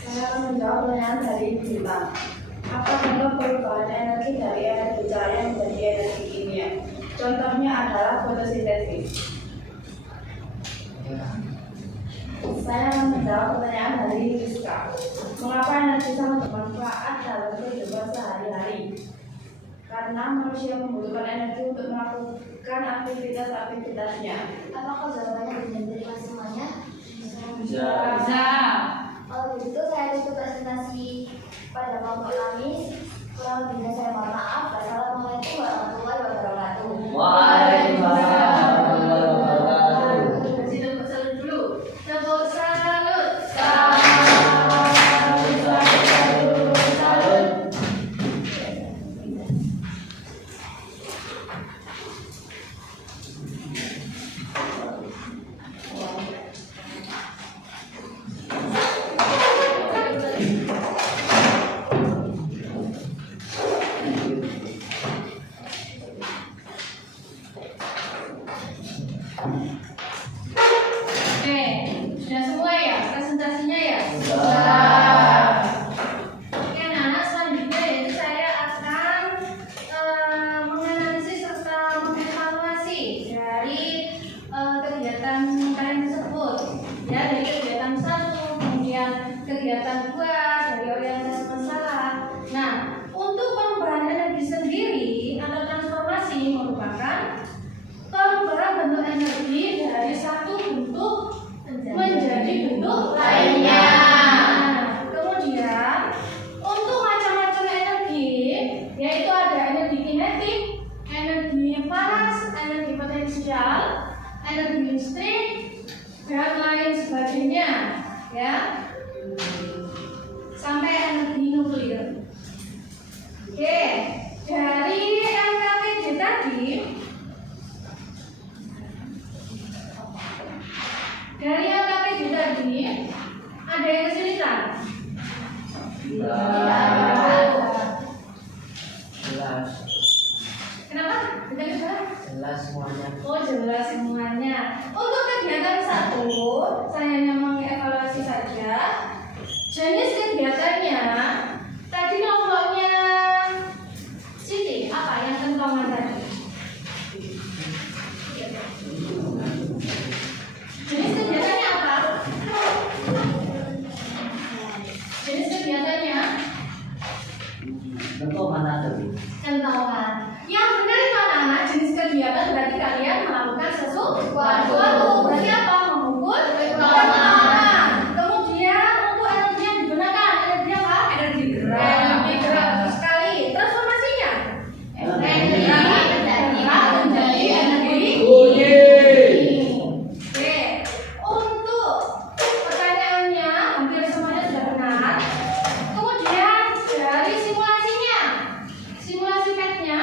Saya akan menjawab pertanyaan dari Ibu Bintang. Apa contoh perubahan energi dari energi cahaya menjadi energi kimia? Contohnya adalah fotosintesis. Saya akan menjawab pertanyaan dari Rizka. Mengapa energi sangat bermanfaat dalam kehidupan sehari-hari? Karena manusia membutuhkan energi untuk melakukan aktivitas-aktivitasnya. Apakah jawabannya bisa diterima semuanya? Bisa. Kalau begitu saya tutup presentasi pada kelompok Kamis. Kurang lebihnya saya mohon maaf. Wassalamualaikum warahmatullahi wabarakatuh. Waalaikumsalam warahmatullahi wabarakatuh. Tepuk salut dulu. Tepuk salut. Salut. Oke, sudah semua ya presentasinya ya? Sudah. Oke, nah selanjutnya yaitu saya akan menganalisis serta mengevaluasi dari kegiatan kalian tersebut. Ya, dari kegiatan 1, kemudian kegiatan 2, dari orientasi masalah. Nah, untuk perubahan energi sendiri atau transformasi merupakan perubahan bentuk energi dari satu bentuk menjadi bentuk lainnya. Kemudian untuk macam-macam energi, yaitu ada energi kinetik, energi panas, energi potensial, energi listrik, dan lain sebagainya, ya, sampai energi nuklir. Oke, dari LKPD tadi. Dari LKPD tadi, ada yang kesulitan? Jelas, Kenapa? Kita bisa? jelas semuanya. Oh, jelas semuanya. Untuk kegiatan 1, saya hanya mengevaluasi saja. Jenis kegiatannya, tadi kelompoknya Siti, apa yang kentongan tadi? Jenis kegiatannya apa? Jenis kegiatannya Bentuk mana tadi? kentongan. Yang benar itu anak-anak, jenis kegiatan berarti kalian melakukan sesuatu. Berarti apa? Memukul kentongan. Kemudian untuk energi yang digunakan, energi apa? Energi gerak. Energi gerak. Terus sekali. Transformasinya? Energi gerak menjadi energi Bunyi. Oke, untuk pertanyaannya hampir semuanya sudah benar. Kemudian dari simulasinya, simulasi PET-nya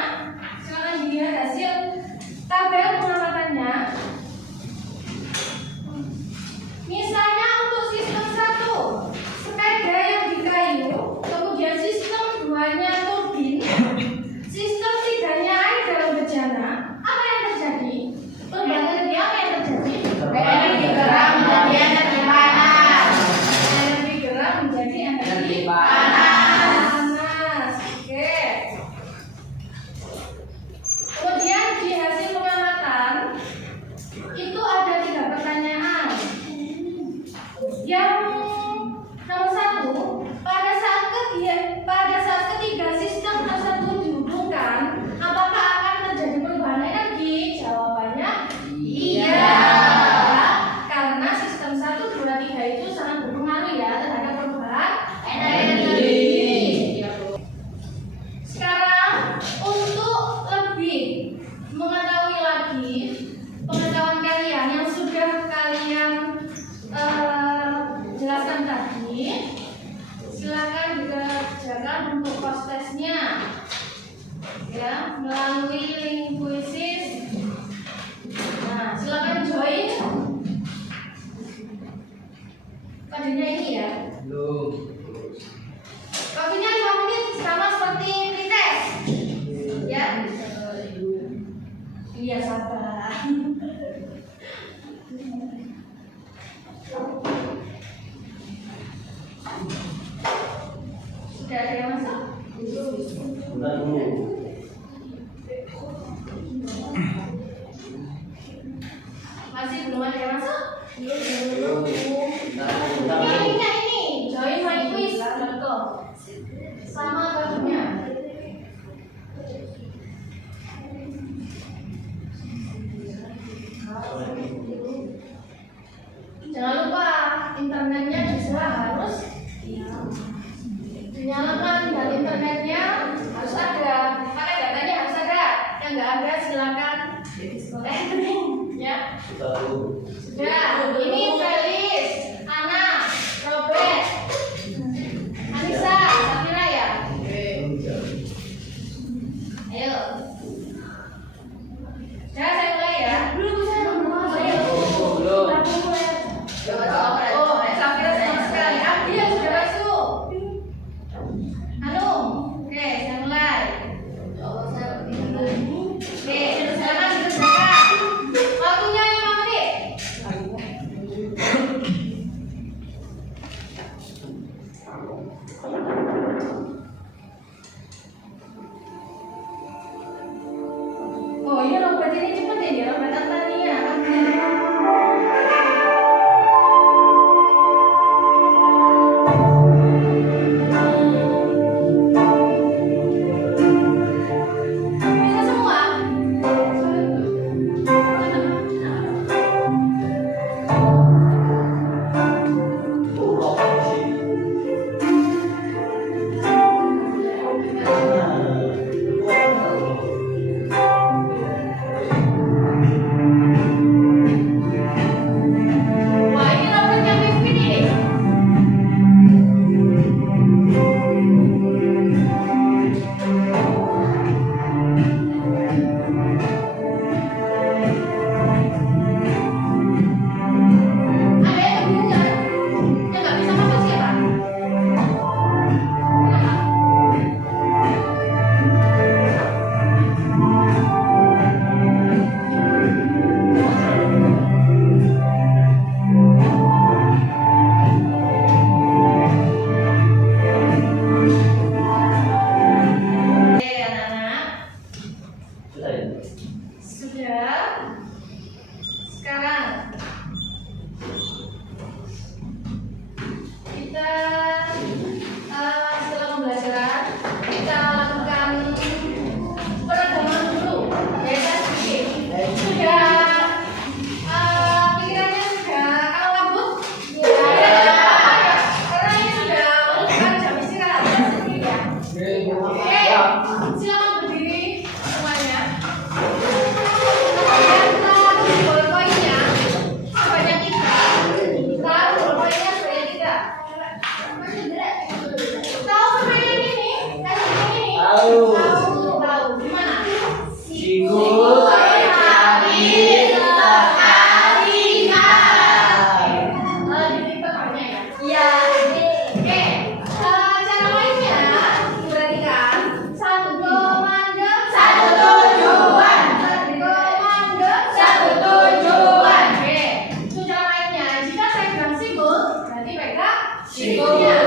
untuk prosesnya ya melalui link kuisis. Nah, silakan join. Kodenya ini ya. Belum. Waktunya 5 menit sama seperti pretest. Ya. Iya, sabar. Sudah ada yang masuk? Bukan dulu. Masih belum ada yang masuk? Belum. Bentar. Ini joinmyquiz.com. Sama kodenya. Jangan lupa internetnya juga harus dinyalakan dan internetnya harus ada. Pakai datanya harus ada. Yang nggak ada silakan ya. Sudah. Ini Felis, Ana, Robert, Anissa, Safira ya. Ayo. Sudah, saya mulai ya. Belum saya belum. Oh, Safira sama sekali. Abdi yang sudah masuk. Halo. Oke, saya mulai. Oke, silakan dikerjakan. Waktunya 5 menit. Oh iya, Robert ini cepet ini, Robert Antania. Bisa semua? Wah, ini Robert yang mimpin ini. Ada yang kebingungan? Yang nggak bisa masuk siapa? Oke, anak-anak. Sudah ya? Sudah. Sekarang kita setelah pembelajaran kita lakukan peredaman dulu, beda sedikit. Sudah pikirannya sudah kalau kabut? Karena ini sudah bukan jam istirahat sedikit ya. Oke, silakan berdiri semuanya. Bolpoinnya sebanyak 3. Tahu bolpoinnya sebanyak 3. Tahu permainan ini? Kasih ini. Tahu. Tahu. Gimana? Sigut. Di TikTok banyak ya? Iya. Oke. Cara mainnya perhatikan. 1 komando, 1 tujuan. 1 komando, 1 tujuan. Oke. Itu cara mainnya. Jika saya bilang single, berarti mereka singlenya.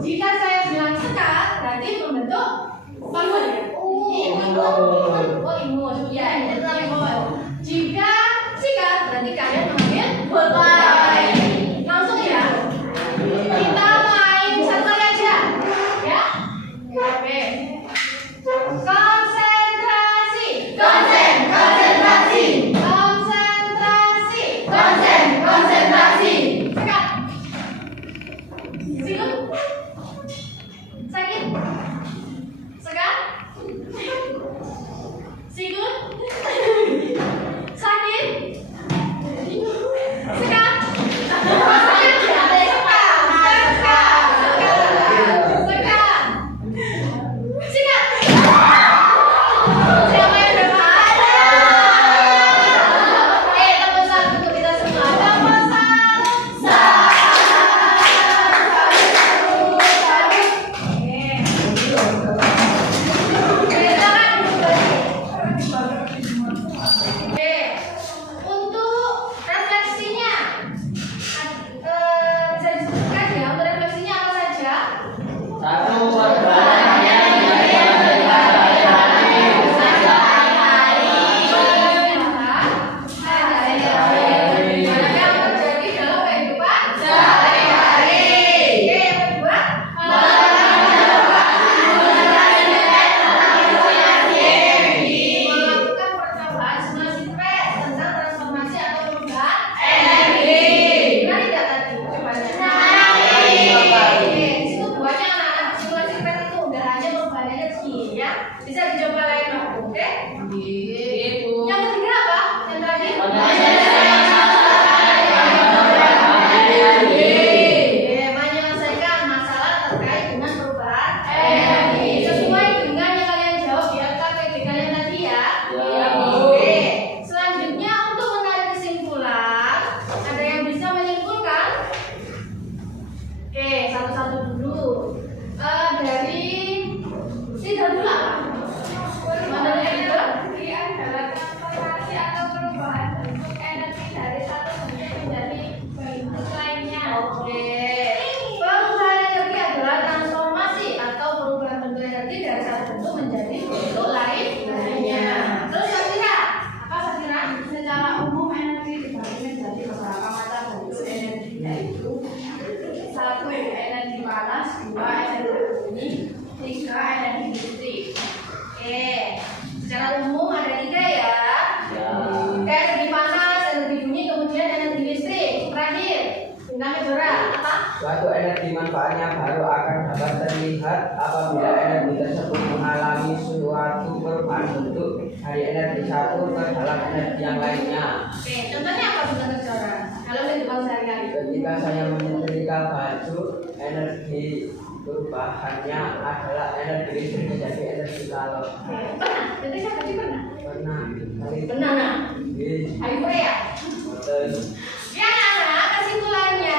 Jika saya bilang sekat, berarti membentuk imun ya? Oh, imun. Ya, itu imun. Jika sikat, berarti kalian mengambil bolpoin. Langsung ya. Kita main satu kali aja, ya? Oke. Konsentrasi. Konsentrasi. Sekat. Sikut. Sakit. Sekat. Sikut. Bisa dicoba lain waktu, oke? Gitu. Yang ketiga apa? Yang terakhir? Menyelesaikan masalah terkait dengan perubahan energi. Sesuai dengan yang kalian jawab di KPG kalian tadi ya. Ya. Oke. Selanjutnya untuk menarik kesimpulan, ada yang bisa menyimpulkan? Oke, satu-satu dulu. Dari Sida dulu apa? Mana yang itu? Energi adalah transformasi atau perubahan bentuk energi dari satu bentuk menjadi bentuk lainnya. Oke. Perubahan energi adalah transformasi atau perubahan bentuk energi dari satu bentuk menjadi bentuk lainnya. Terus Safira, apa Safira? Secara umum energi dibagi menjadi beberapa macam bentuk energi, yaitu 1. Energi panas, 2. Energi bumi, 3. Energi listrik. Oke. Secara umum ada 3 ya. Ya. Energi panas, energi bumi, kemudian energi listrik. Terakhir, bintangnya Dora, apa? Suatu energi manfaatnya baru akan dapat terlihat apabila energi tersebut mengalami suatu perubahan bentuk dari energi satu ke dalam energi yang lainnya. Oke, contohnya apa bintangnya Dora? Dalam kehidupan sehari-hari. Ketika saya menyetrika baju, energi perubahannya adalah energi listrik menjadi energi kalor. Oke, pernah? Berarti saya tadi pernah? Pernah kali Pernah, nah. ini Ayo Korea. betul. Ya, anak-anak, kesimpulannya